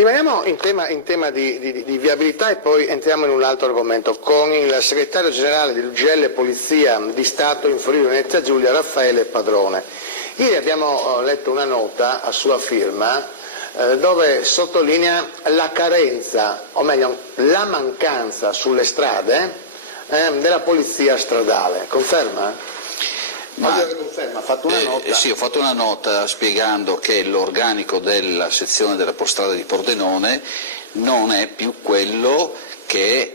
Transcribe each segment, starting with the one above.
Rimaniamo in tema di viabilità e poi entriamo in un altro argomento con il segretario generale dell'UGL Polizia di Stato in Friuli Venezia Giulia, Raffaele Padrone. Ieri abbiamo letto una nota a sua firma dove sottolinea la carenza, o meglio la mancanza sulle strade della polizia stradale. Conferma? Ha fatto una nota. Sì, ho fatto una nota spiegando che l'organico della sezione della Postrada di Pordenone non è più quello che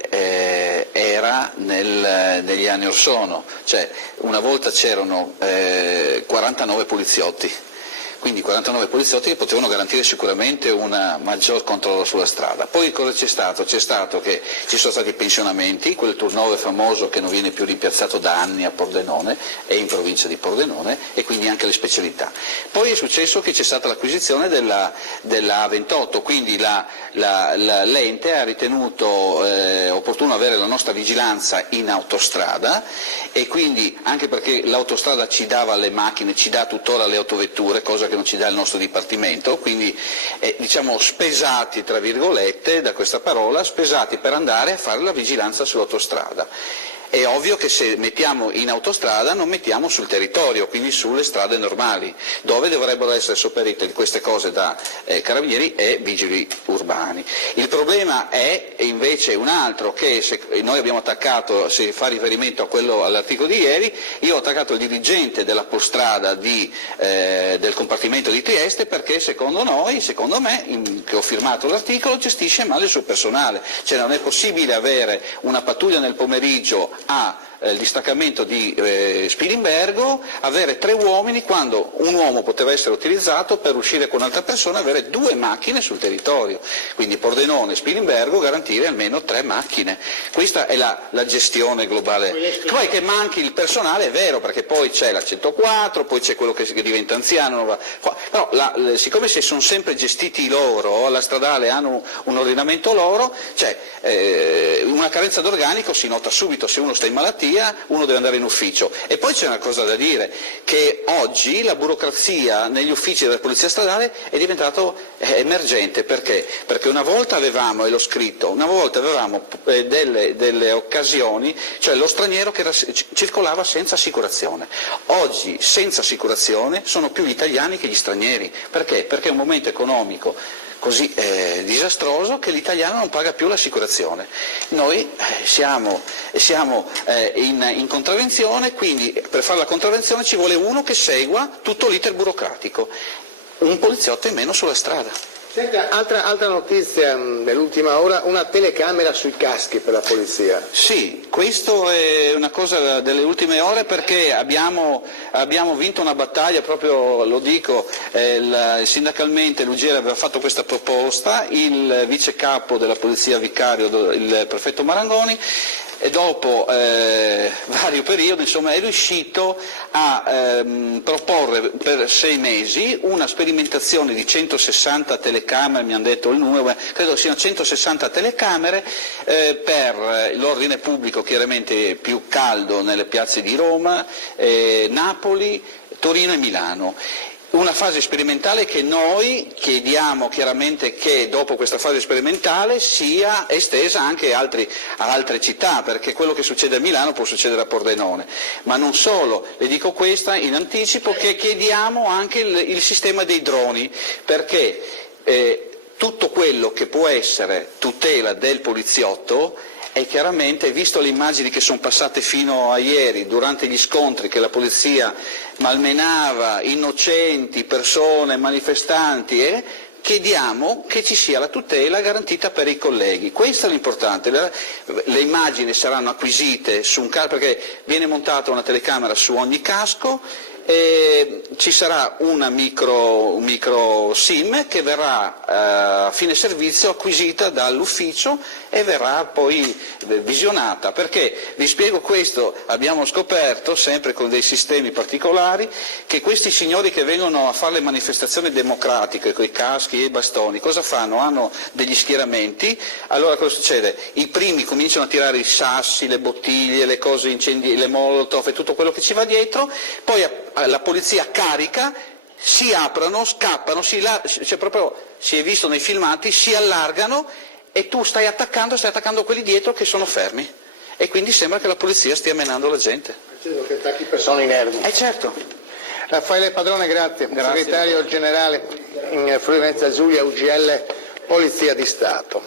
era negli anni or sono, cioè una volta c'erano 49 poliziotti, quindi 49 poliziotti che potevano garantire sicuramente un maggior controllo sulla strada. Poi cosa c'è stato? C'è stato che ci sono stati pensionamenti, quel turnover famoso che non viene più rimpiazzato da anni a Pordenone e in provincia di Pordenone, e quindi anche le specialità. Poi è successo che c'è stata l'acquisizione della A28, quindi l'ente ha ritenuto opportuno avere la nostra vigilanza in autostrada, e quindi anche perché l'autostrada ci dava le macchine, ci dà tuttora le autovetture, cosa che non ci dà il nostro dipartimento, quindi diciamo spesati tra virgolette da questa parola, spesati per andare a fare la vigilanza sull'autostrada. È ovvio che se mettiamo in autostrada non mettiamo sul territorio, quindi sulle strade normali, dove dovrebbero essere sopperite queste cose da carabinieri e vigili urbani. Il problema è invece un altro, che se noi abbiamo attaccato, se fa riferimento all'articolo di ieri, io ho attaccato il dirigente della Postrada del compartimento di Trieste perché secondo me, che ho firmato l'articolo, gestisce male il suo personale, cioè non è possibile avere una pattuglia nel pomeriggio a distaccamento di Spilimbergo, avere 3 uomini quando un uomo poteva essere utilizzato per uscire con un'altra persona, avere 2 macchine sul territorio, quindi Pordenone e Spilimbergo garantire almeno 3 macchine. Questa è la gestione globale. Poi che manchi il personale è vero, perché poi c'è la 104, poi c'è quello che diventa anziano, però siccome se sono sempre gestiti loro, la stradale hanno un ordinamento loro, cioè una carenza d'organico si nota subito. Se uno sta in malattia, uno deve andare in ufficio. E poi c'è una cosa da dire, che oggi la burocrazia negli uffici della polizia stradale è diventato emergente. Perché? Perché una volta avevamo, e l'ho scritto, delle occasioni, cioè lo straniero che circolava senza assicurazione. Oggi senza assicurazione sono più gli italiani che gli stranieri. Perché? Perché è un momento economico così disastroso che l'italiano non paga più l'assicurazione. Noi siamo in contravvenzione, quindi per fare la contravvenzione ci vuole uno che segua tutto l'iter burocratico, un poliziotto in meno sulla strada. Senta, altra notizia dell'ultima ora, una telecamera sui caschi per la polizia. Sì, questo è una cosa delle ultime ore, perché abbiamo vinto una battaglia, proprio lo dico, sindacalmente l'UGL aveva fatto questa proposta, il vice capo della polizia vicario, il prefetto Marangoni, e dopo vario periodo insomma è riuscito a proporre per 6 mesi una sperimentazione di 160 telecamere, mi hanno detto il numero, credo siano 160 telecamere per l'ordine pubblico, chiaramente più caldo nelle piazze di Roma, Napoli, Torino e Milano. Una fase sperimentale che noi chiediamo chiaramente che dopo questa fase sperimentale sia estesa anche a altre città, perché quello che succede a Milano può succedere a Pordenone. Ma non solo, le dico questa in anticipo, che chiediamo anche il sistema dei droni, perché tutto quello che può essere tutela del poliziotto, e chiaramente, visto le immagini che sono passate fino a ieri durante gli scontri, che la polizia malmenava innocenti, persone, manifestanti, chiediamo che ci sia la tutela garantita per i colleghi. Questo è l'importante. Le immagini saranno acquisite su un casco, perché viene montata una telecamera su ogni casco, e ci sarà una micro SIM che verrà a fine servizio acquisita dall'ufficio e verrà poi visionata. Perché, vi spiego questo, abbiamo scoperto, sempre con dei sistemi particolari, che questi signori che vengono a fare le manifestazioni democratiche con i caschi e i bastoni, cosa fanno? Hanno degli schieramenti, allora cosa succede? I primi cominciano a tirare i sassi, le bottiglie, le cose le molotov e tutto quello che ci va dietro, poi la polizia carica, si aprono, scappano, proprio si è visto nei filmati, si allargano e tu stai attaccando quelli dietro che sono fermi e quindi sembra che la polizia stia menando la gente. Che attacchi persone inermi. Certo. Raffaele Padrone, grazie. Segretario generale in Friuli Venezia Giulia, UGL, Polizia di Stato.